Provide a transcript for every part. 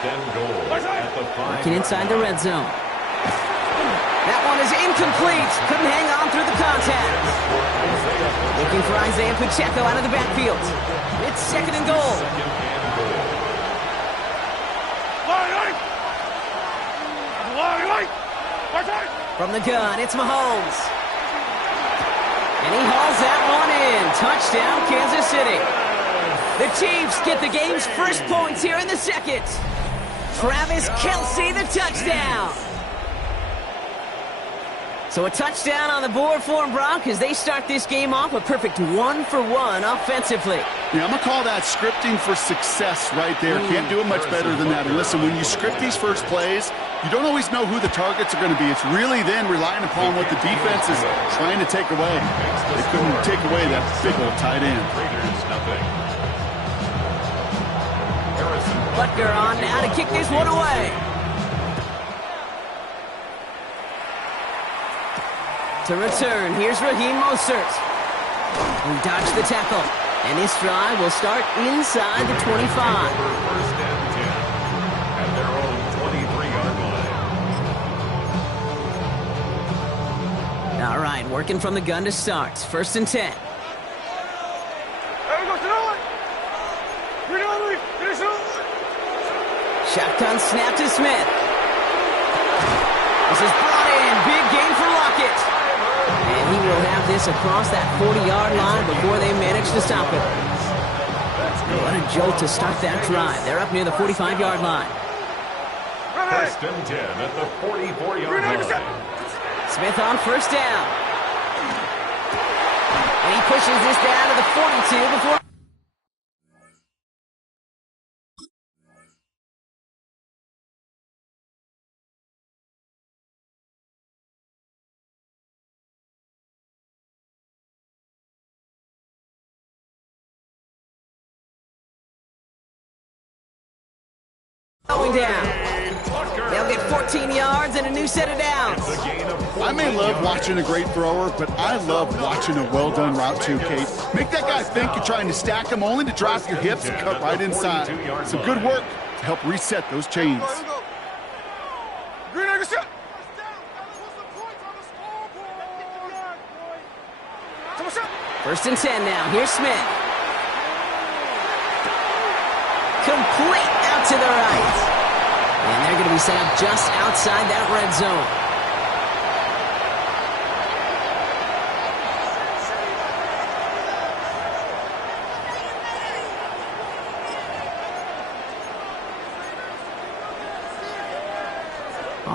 Working inside the red zone. That one is incomplete. Couldn't hang on through the contact. Looking for Isaiah Pacheco out of the backfield. It's second and goal. From the gun, it's Mahomes. And he hauls that one in. Touchdown, Kansas City. The Chiefs get the game's first points here in the second. Travis Kelce, the touchdown. So a touchdown on the board for them, Brock, as they start this game off a perfect 1-for-1 offensively. Yeah, I'm going to call that scripting for success right there. Can't do it much better than that. And listen, when you script these first plays, you don't always know who the targets are going to be. It's really then relying upon what the defense is trying to take away. They couldn't take away that big old tight end. Butker on now to kick this one away. To return, here's Raheem Mostert, who dodged the tackle. And this drive will start inside the 25. First and 10 at their own 23-yard line. All right, working from the gun to start. First and 10. Shotgun snap to Smith. This is brought in. Big gain for Lockett. And he will have this across that 40-yard line before they manage to stop it. What a jolt to start that drive. They're up near the 45-yard line. First and 10 at the 44-yard line. Smith on first down. And he pushes this down to the 42 before... Going down. They'll get 14 yards and a new set of downs. I may love watching a great thrower, but I love watching a well-done route too, Kate. Make that guy think you're trying to stack him only to drop your hips and cut right inside. Some good work to help reset those chains. First and 10 now. Here's Smith. Complete out to the right. And they're going to be set up just outside that red zone.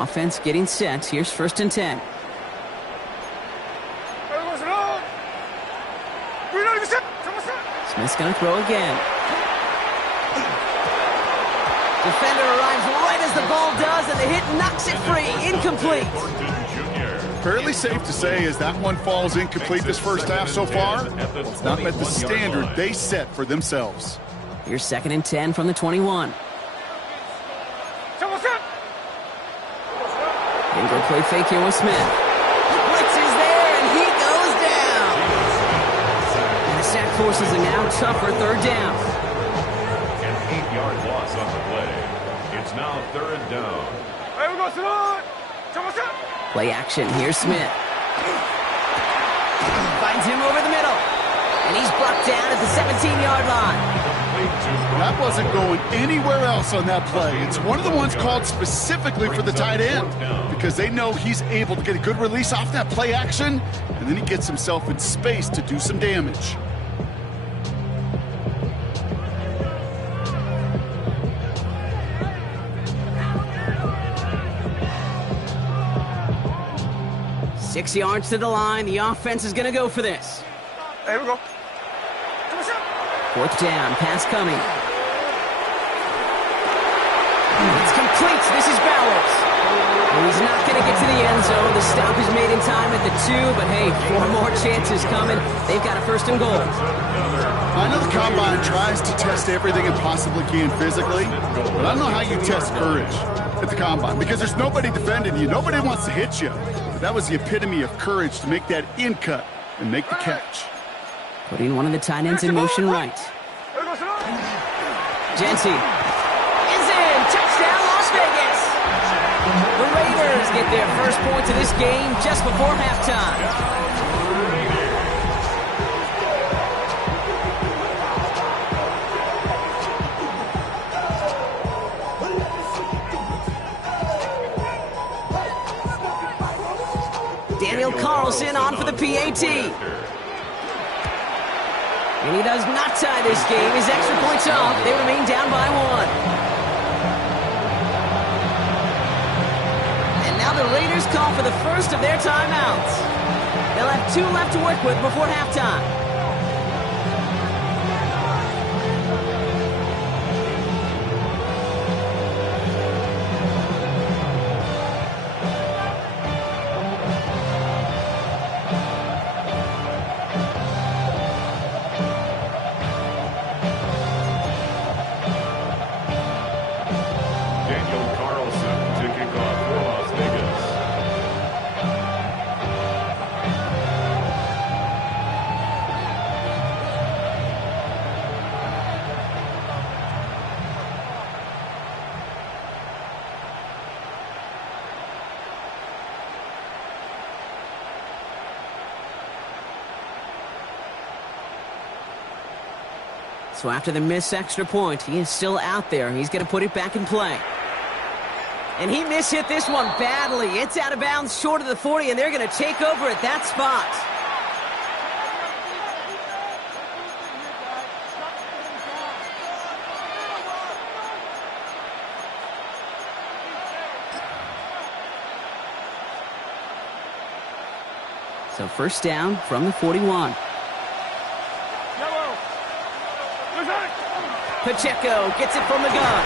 Offense getting set. Here's first and 10. Smith's going to throw again. Defender arrives right as the ball does, and the hit knocks it free. Incomplete. Fairly safe to say as that one falls incomplete this first half so far, it's not met the standard they set for themselves. Here's second and 10 from the 21. And go play fake here with Smith. Blitz is there, and he goes down. And the sack forces a now tougher third down. An 8-yard loss on the play. It's now third down. Play action. Here's Smith. Finds him over the middle. And he's brought down at the 17-yard line. That wasn't going anywhere else on that play. It's one of the ones called specifically for the tight end because they know he's able to get a good release off that play action, and then he gets himself in space to do some damage. Six yards to the line. The offense is going to go for this. Here we go. Fourth down. Pass coming. It's complete. This is Bowers. Well, he's not going to get to the end zone. The stop is made in time at the 2, but hey, 4 more chances coming. They've got a first and goal. I know the Combine tries to test everything it possibly can physically, but I don't know how you test courage at the Combine because there's nobody defending you. Nobody wants to hit you. But that was the epitome of courage to make that in cut and make the catch. Putting one of the tight ends in motion right. Jency is in. Touchdown. get their first points of this game just before halftime. Daniel Carlson on for the PAT. And he does not tie this game. His extra points off. They remain down by 1. And now the Raiders call for the first of their timeouts. They'll have 2 left to work with before halftime. So after the missed extra point, he is still out there. He's going to put it back in play. And he mishit this one badly. It's out of bounds short of the 40, and they're going to take over at that spot. So first down from the 41. Pacheco gets it from the gun.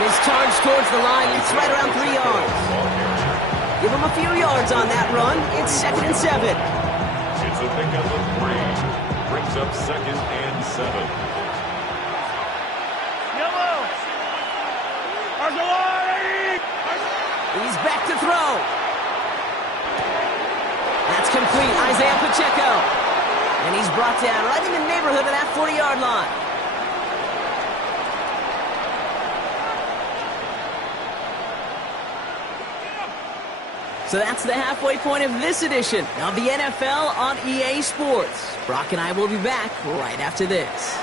His charge towards the line. It's right around 3 yards. Give him a few yards on that run. It's 2nd and 7. It's a pickup of 3. Brings up 2nd and 7. He's back to throw. That's complete. Isaiah Pacheco. And he's brought down right in the neighborhood of that 40-yard line. So that's the halfway point of this edition of the NFL on EA Sports. Brock and I will be back right after this.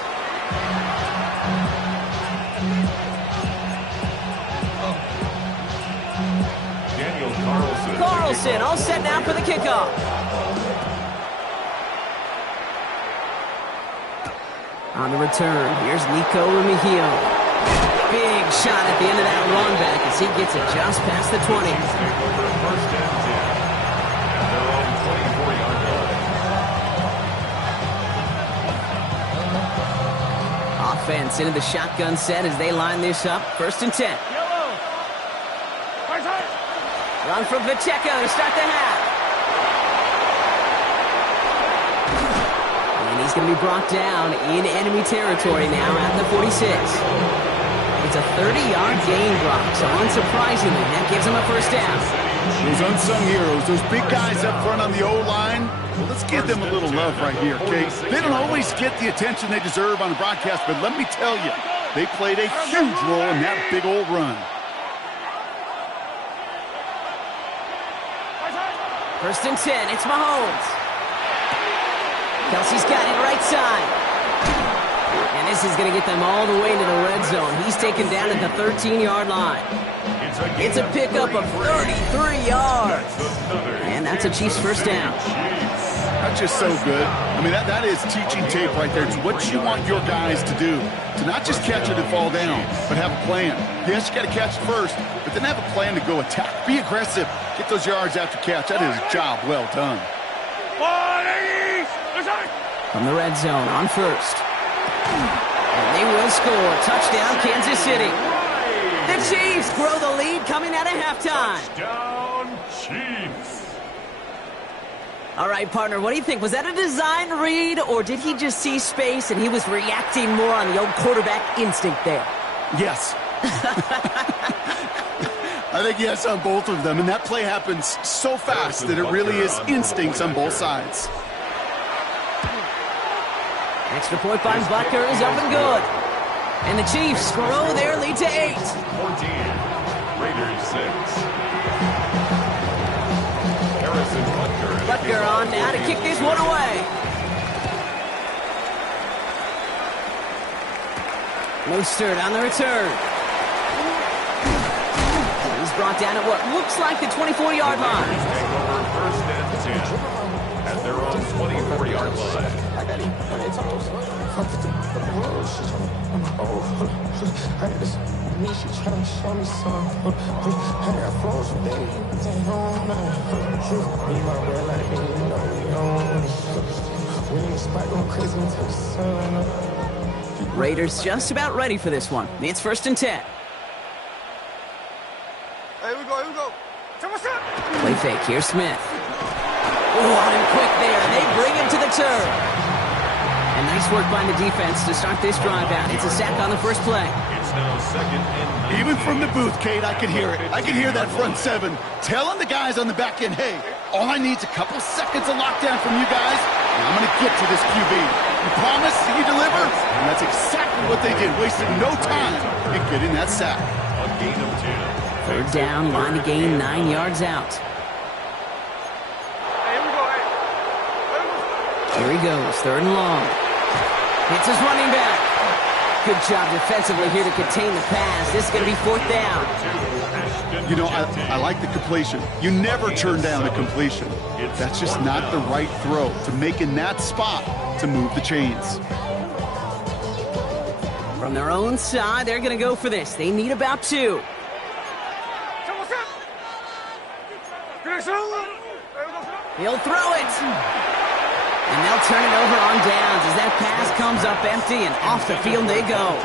Daniel Carlson. Carlson all set now for the kickoff. On the return, here's Nico Remigio. Big shot at the end of that run back as he gets it just past the 20. Take over 1st and 10. At their own 24-yard line. Offense into the shotgun set as they line this up. 1st and 10. Run from Pacheco to start the half. And he's going to be brought down in enemy territory now at the 46. It's a 30-yard gain, Brock, so unsurprisingly, that gives him a first down. Those unsung heroes, those big guys up front on the O-line, well, let's give them a little love right here, okay? They don't always get the attention they deserve on the broadcast, but let me tell you, they played a huge role in that big old run. 1st and 10, it's Mahomes. Kelsey's got it right side. And this is going to get them all the way to the red zone. He's taken down at the 13-yard line. It's a pickup of 33 yards. And that's a Chiefs first down. That's just so good. I mean, that is teaching tape right there. It's what you want your guys to do. To not just catch it and fall down, but have a plan. Yes, you got to catch it first, but then have a plan to go attack. Be aggressive. Get those yards after catch. That is a job well done. From the red zone on first. And they will score. Touchdown, Kansas City. The Chiefs grow the lead coming out of halftime. Touchdown, Chiefs. All right, partner, what do you think? Was that a design read, or did he just see space and he was reacting more on the old quarterback instinct there? Yes. I think yes on both of them, and that play happens so fast that it really is instincts on both sides. Extra point by Butker is up and good. And the Chiefs grow their lead to 8. 14. Raiders 6. on now to kick this one away. Mostert on the return. He's brought down at what looks like the 24-yard line. Take over first and 10 at their own 24-yard line. Raiders just about ready for this one. It's first and 10. Here we go. Play fake, here's Smith. Oh, on him quick there, and they bring him to the turf. And nice work by the defense to start this drive out. It's a sack on the first play. It's now second and 9. Even from the booth, Kate, I can hear it. I can hear that front seven telling the guys on the back end, hey, all I need is a couple seconds of lockdown from you guys, and I'm going to get to this QB. You promise, you deliver, and that's exactly what they did. Wasted no time in getting that sack. A gain of 10. Third down, line to gain 9 yards out. Here he goes, third and long. It's his running back. Good job defensively here to contain the pass. This is going to be fourth down. You know, I like the completion. You never turn down a completion. That's just not the right throw to make in that spot to move the chains. From their own side, they're going to go for this. They need about 2. He'll throw it. And they'll turn it over on downs as that pass comes up empty and off the field they go.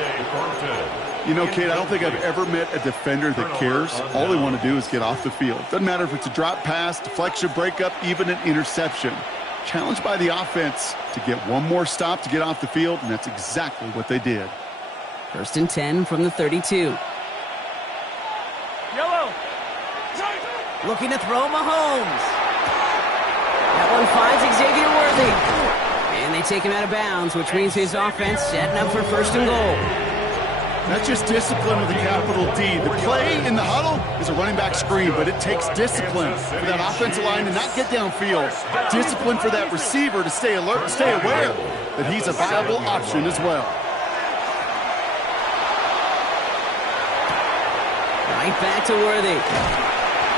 You know, Kate, I don't think I've ever met a defender that cares. All they want to do is get off the field. Doesn't matter if it's a drop pass, deflection, breakup, even an interception. Challenged by the offense to get one more stop to get off the field, and that's exactly what they did. First and 10 from the 32. Yellow. Looking to throw Mahomes. That one finds Xavier Worthy. And they take him out of bounds, which means his offense setting up for first and goal. That's just discipline with a capital D. The play in the huddle is a running back screen, but it takes discipline for that offensive line to not get downfield. Discipline for that receiver to stay alert and stay aware that he's a viable option as well. Right back to Worthy.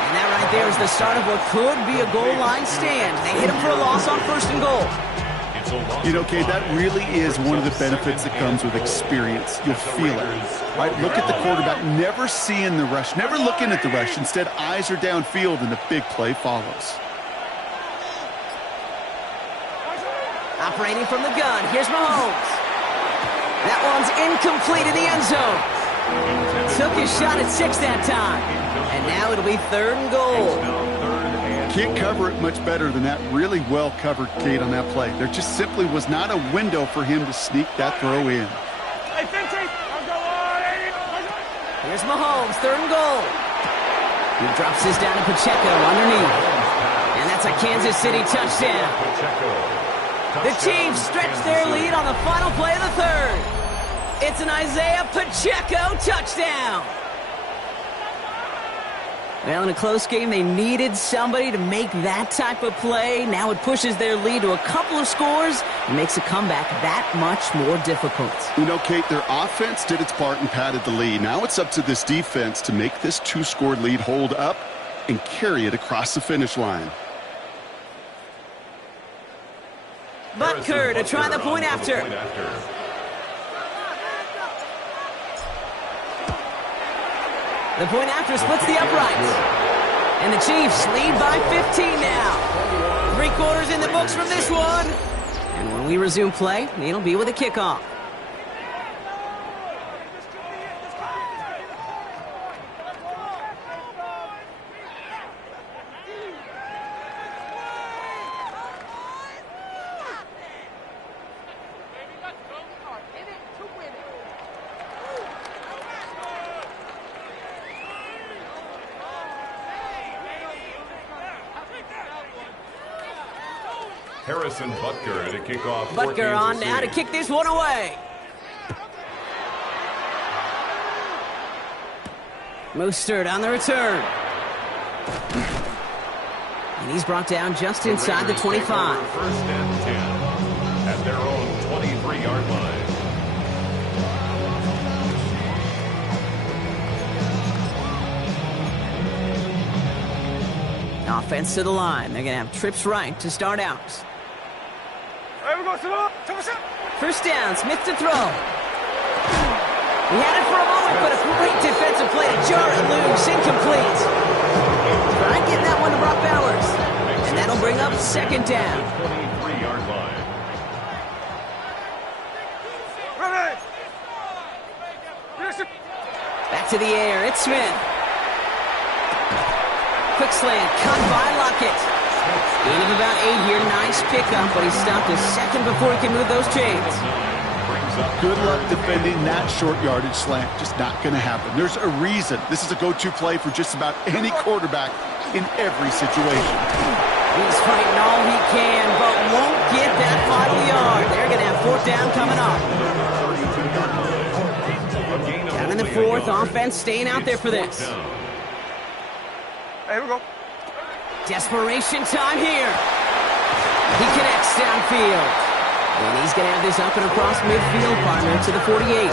And that right there is the start of what could be a goal line stand. They hit him for a loss on first and goal. You know, Kate, that really is one of the benefits that comes with experience. You'll feel it, right? Look at the quarterback, never seeing the rush, never looking at the rush. Instead, eyes are downfield, and the big play follows. Operating from the gun, here's Mahomes. That one's incomplete in the end zone. Took his shot at 6 that time. And now it'll be third and goal. Can't cover it much better than that. Really well covered, Kate, on that play. There just simply was not a window for him to sneak that throw in. Here's Mahomes, third and goal. He drops this down to Pacheco underneath. And that's a Kansas City touchdown. The Chiefs stretch their lead on the final play of the third. It's an Isaiah Pacheco touchdown. Well, in a close game, they needed somebody to make that type of play. Now it pushes their lead to a couple of scores and makes a comeback that much more difficult. You know, Kate, their offense did its part and padded the lead. Now it's up to this defense to make this 2-score lead hold up and carry it across the finish line. Butker to try the point after. The point after splits the uprights. And the Chiefs lead by 15 now. 3 quarters in the books from this one. And when we resume play, it'll be with a kickoff. Harrison Butker to kick off. Butker on now to kick this one away. Mostert on the return. And he's brought down just inside the 25. First and 10 at their own 23-yard line. Offense to the line. They're going to have trips right to start out. First down, Smith to throw. He had it for a moment, but a great defensive play to jar it loose. Incomplete. Try getting that one to Brock Bowers. And that'll bring up second down. 23-yard line. Back to the air. It's Smith. Quick slant, cut by Lockett. Gain of about 8 here. Nice pickup, but he stopped a second before he can move those chains. Good luck defending that short yardage slant. Just not going to happen. There's a reason. This is a go-to play for just about any quarterback in every situation. He's fighting all he can, but won't get that final yard. They're going to have fourth down coming up. Down in the fourth, offense staying out there for this. Here we go. Desperation time here. He connects downfield. And he's going to have this up and across midfield, partner, to the 48.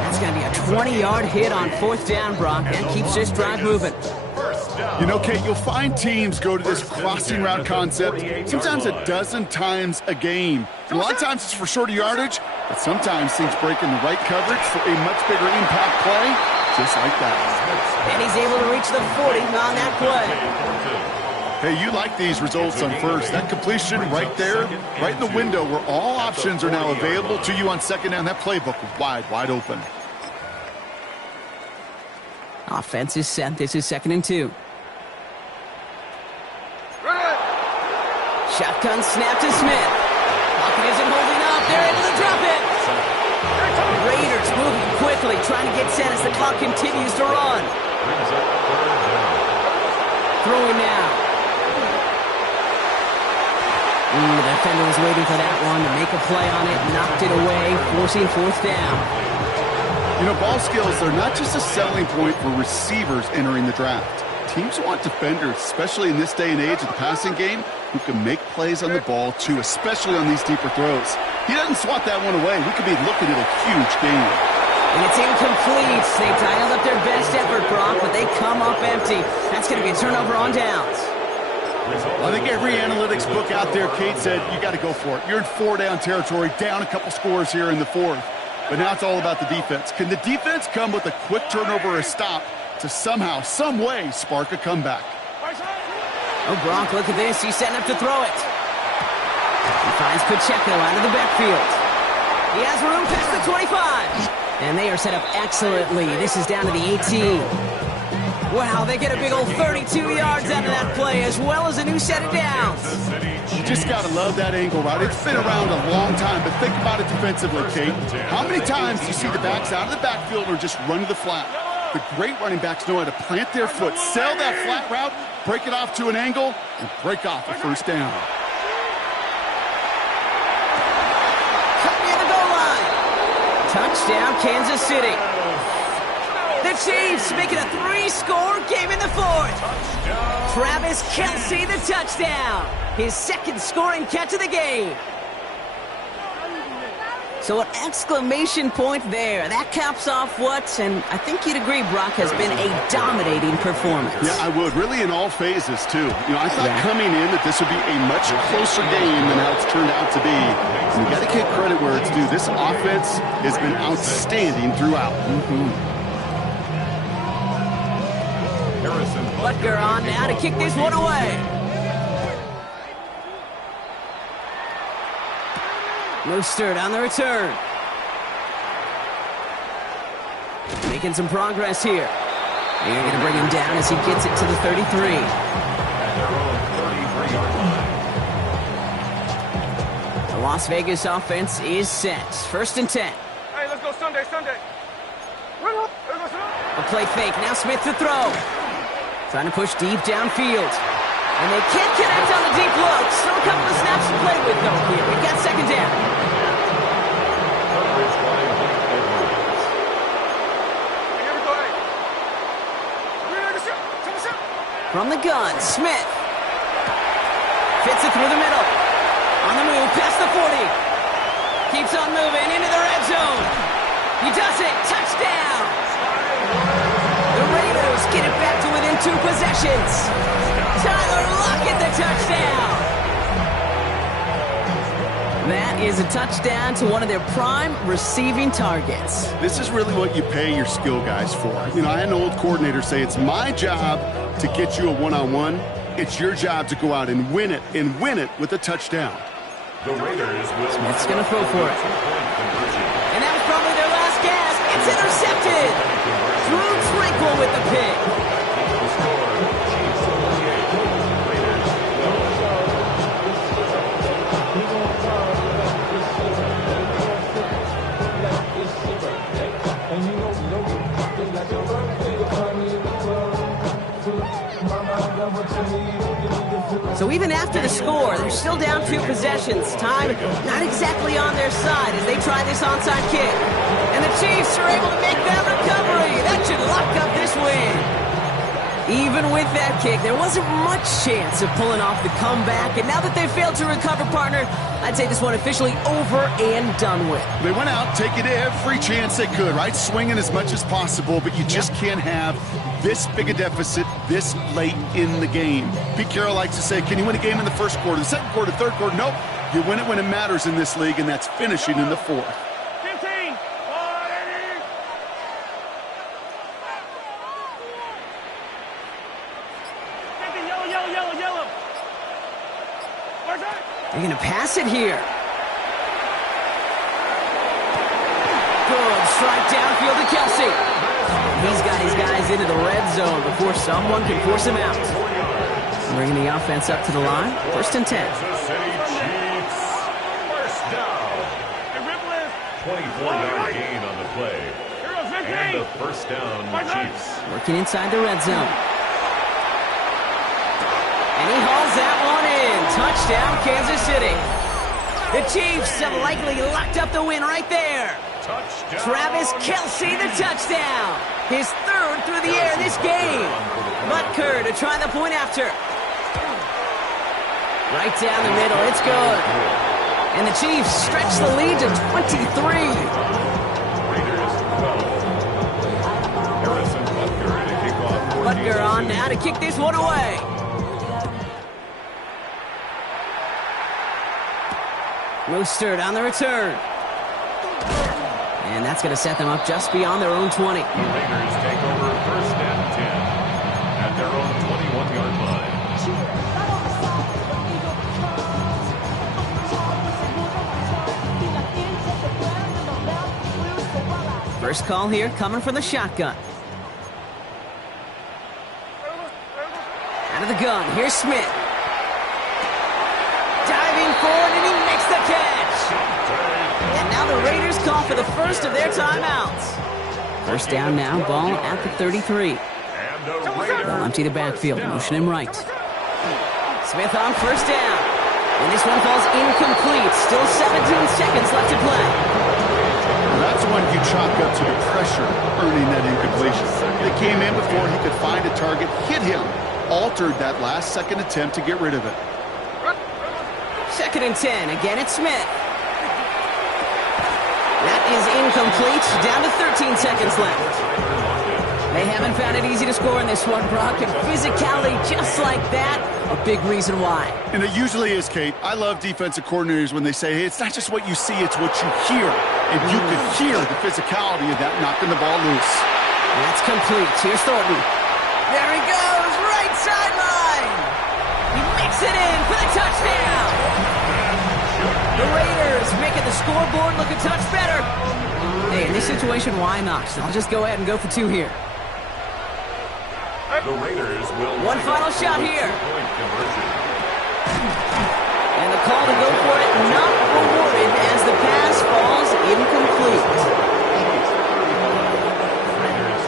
That's going to be a 20-yard hit on fourth down, Brock. That keeps this drive moving. You know, Kate, you'll find teams go to this crossing route concept sometimes a dozen times a game. A lot of times it's for shorter yardage, but sometimes teams break in the right coverage for a much bigger impact play, just like that. And he's able to reach the 40 on that play. Hey, you like these results on first. That completion right there, right in the window where all options are now available to you on second down. That playbook was wide open. Offense is set. This is 2nd and 2. Shotgun snap to Smith. Lockett isn't holding up. They're able to drop it. Raiders moving quickly, trying to get set as the clock continues to run. Throwing now. The defender was waiting for that one to make a play on it, knocked it away, forcing fourth down. You know, ball skills are not just a selling point for receivers entering the draft. Teams want defenders, especially in this day and age of the passing game, who can make plays on the ball, too, especially on these deeper throws. He doesn't swat that one away. We could be looking at a huge game. And it's incomplete. They dialed up their best effort, Brock, but they come up empty. That's going to be a turnover on downs. I think every analytics book out there, Kate, said you got to go for it. You're in 4-down territory, down a couple scores here in the fourth. But now it's all about the defense. Can the defense come with a quick turnover or a stop to somehow, some way, spark a comeback? Oh, Brock, look at this. He's setting up to throw it. He finds Pacheco out of the backfield. He has room past the 25. And they are set up excellently. This is down to the 18. Wow, they get a big old 32 yards out of that play, as well as a new set of downs. You just got to love that angle, right? It's been around a long time, but think about it defensively, Kate. How many times do you see the backs out of the backfield or just run to the flat? The great running backs know how to plant their foot, sell that flat route, break it off to an angle, and break off a first down. Cut near the goal line. Touchdown, Kansas City. The Chiefs making a 3-score game in the fourth. Travis Kelce, the touchdown. His second scoring catch of the game. So an exclamation point there. That caps off what, and I think you'd agree, Brock, has been a dominating performance. Yeah, I would. Really in all phases, too. You know, I thought coming in that this would be a much closer game than how it's turned out to be. And you got to give credit where it's due. This offense has been outstanding throughout. Butker on now to kick this one away. Mostert on the return. Making some progress here. They're going to bring him down as he gets it to the 33. The Las Vegas offense is set. 1st and 10. Hey, let's go Sunday. A play fake. Now Smith to throw. Trying to push deep downfield. And they can't connect on the deep look. Still a couple of snaps to play with, though, here. We've got second down. From the gun, Smith. Fits it through the middle. On the move, past the 40. Keeps on moving into the red zone. He does it. Touchdown. The Raiders get it back to within 2 possessions. Tyler Lockett, the touchdown. That is a touchdown to one of their prime receiving targets. This is really what you pay your skill guys for. You know, I had an old coordinator say it's my job to get you a one-on-one. It's your job to go out and win it with a touchdown. The Raiders will Smith's going to throw for it. And that was probably their last gasp. It's intercepted. Drew Tranquill with the pick. So even after the score, they're still down 2 possessions. Time not exactly on their side as they try this onside kick. And the Chiefs are able to make that recovery. That should lock up this win. Even with that kick, there wasn't much chance of pulling off the comeback. And now that they failed to recover, partner, I'd say this one officially over and done with. They went out taking every chance they could, right? Swinging as much as possible, but you just can't have this big a deficit this late in the game. Pete Carroll likes to say, can you win a game in the first quarter, the second quarter, third quarter? Nope. You win it when it matters in this league, and that's finishing in the 4th. 15. Yellow. They're going to pass it here. Good strike downfield to Kelsey. He's got his guys into the red zone before someone can force him out. Bringing the offense up to the line. 1st and 10. Kansas City Chiefs. First down. 24-yard gain on the play. And the first down, Chiefs. Working inside the red zone. And he hauls that one in. Touchdown, Kansas City. The Chiefs have likely locked up the win right there. Touchdown. Travis Kelce, the touchdown. His 3rd through the air this game. Butker to try the point after. Right down the middle. It's good. And the Chiefs stretch the lead to 23. Raiders 12. Harrison Butker to kick off. Butker on now to kick this one away. Mostert on the return. And that's going to set them up just beyond their own 20. The Raiders take over 1st and 10 at their own 21-yard line. First call here coming from the shotgun. Out of the gun, here's Smith. Diving forward, and he makes the catch. And now the Raiders call for the first of their timeouts. First down now, ball at the 33. And the Raiders They'll empty the backfield, motion him right. Smith on first down. And this one falls incomplete. Still 17 seconds left to play. That's when you chalk up to the pressure earning that incompletion. They came in before he could find a target, hit him, altered that last second attempt to get rid of it. 2nd and 10. Again, it's Smith. That is incomplete. Down to 13 seconds left. They haven't found it easy to score in this one, Brock. And physicality just like that, a big reason why. And it usually is, Kate. I love defensive coordinators when they say, hey, it's not just what you see, it's what you hear. And you could hear the physicality of that knocking the ball loose. That's complete. Here's Thornton. There he goes, right sideline. He makes it in for the touchdown. The Raiders making the scoreboard look a touch better. Hey, in this situation, why not? So I'll just go ahead and go for 2 here. The Raiders will one final shot here. And the call to go for it not rewarded as the pass falls incomplete. Raiders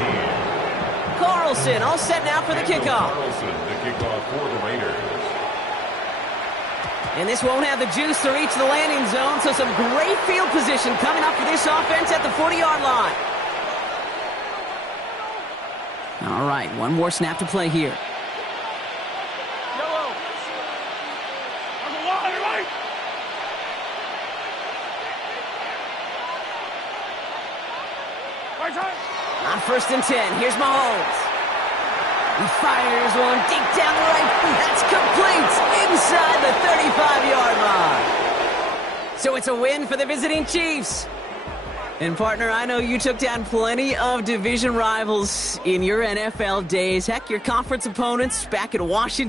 18. Carlson all set now for the kickoff. Carlson, the kickoff for the Raiders. And this won't have the juice to reach the landing zone, so some great field position coming up for this offense at the 40-yard line. All right, one more snap to play here. On 1st and 10, here's Mahomes. He fires one deep down the right. That's complete inside the 35-yard mark. So it's a win for the visiting Chiefs. And, partner, I know you took down plenty of division rivals in your NFL days. Heck, your conference opponents back in Washington.